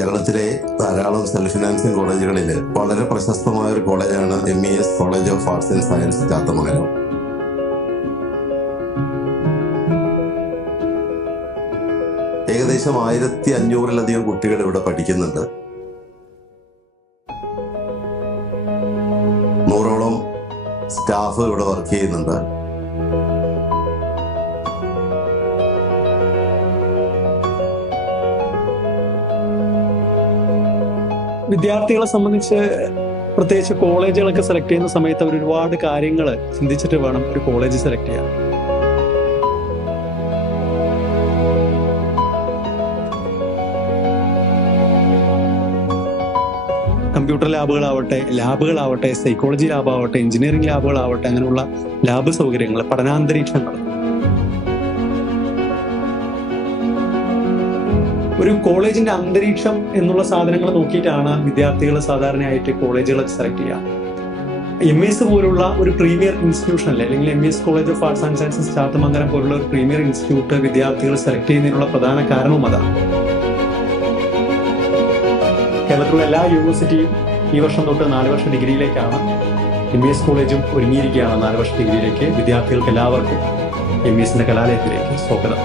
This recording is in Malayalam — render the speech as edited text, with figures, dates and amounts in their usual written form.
കേരളത്തിലെ ധാരാളം സെൽഫ് ഫിനാൻസിങ് കോളേജുകളിൽ വളരെ പ്രശസ്തമായ ഒരു കോളേജാണ് MES college of arts and science Chathamangalam. ഏകദേശം 1500-ലധികം കുട്ടികൾ ഇവിടെ പഠിക്കുന്നുണ്ട്. 100ഓളം സ്റ്റാഫ് ഇവിടെ വർക്ക് ചെയ്യുന്നുണ്ട്. വിദ്യാർത്ഥികളെ സംബന്ധിച്ച് പ്രത്യേകിച്ച് കോളേജുകളൊക്കെ സെലക്ട് ചെയ്യുന്ന സമയത്ത് അവർ ഒരുപാട് കാര്യങ്ങൾ ചിന്തിച്ചിട്ട് വേണം ഒരു കോളേജ് സെലക്ട് ചെയ്യാൻ. കമ്പ്യൂട്ടർ ലാബുകളാവട്ടെ, സൈക്കോളജി ലാബാവട്ടെ, എഞ്ചിനീയറിംഗ് ലാബുകളാവട്ടെ, അങ്ങനെയുള്ള ലാബ് സൗകര്യങ്ങൾ, പഠനാന്തരീക്ഷങ്ങൾ. ഒരു കോളേജിന്റെ അന്തരീക്ഷം എന്നുള്ള സാധനങ്ങൾ നോക്കിയിട്ടാണ് വിദ്യാർത്ഥികൾ സാധാരണയായിട്ട് കോളേജുകളൊക്കെ സെലക്ട് ചെയ്യുക. MES പോലുള്ള ഒരു പ്രീമിയർ ഇൻസ്റ്റിറ്റ്യൂഷനല്ലേ, അല്ലെങ്കിൽ MES college of arts and sciences Chathamangalam പോലുള്ള ഒരു പ്രീമിയർ ഇൻസ്റ്റിറ്റ്യൂട്ട് വിദ്യാർത്ഥികൾ സെലക്ട് ചെയ്യുന്നതിനുള്ള പ്രധാന കാരണവും അതാണ്. കേരളത്തിലുള്ള എല്ലാ യൂണിവേഴ്സിറ്റിയും ഈ വർഷം തൊട്ട് 4 വർഷ ഡിഗ്രിയിലേക്കാണ്. MES കോളേജും ഒരുങ്ങിയിരിക്കുകയാണ് 4 വർഷ ഡിഗ്രിയിലേക്ക്. വിദ്യാർത്ഥികൾക്ക് എല്ലാവർക്കും MESന്റെ കലാലയത്തിലേക്ക് സ്വാഗതം.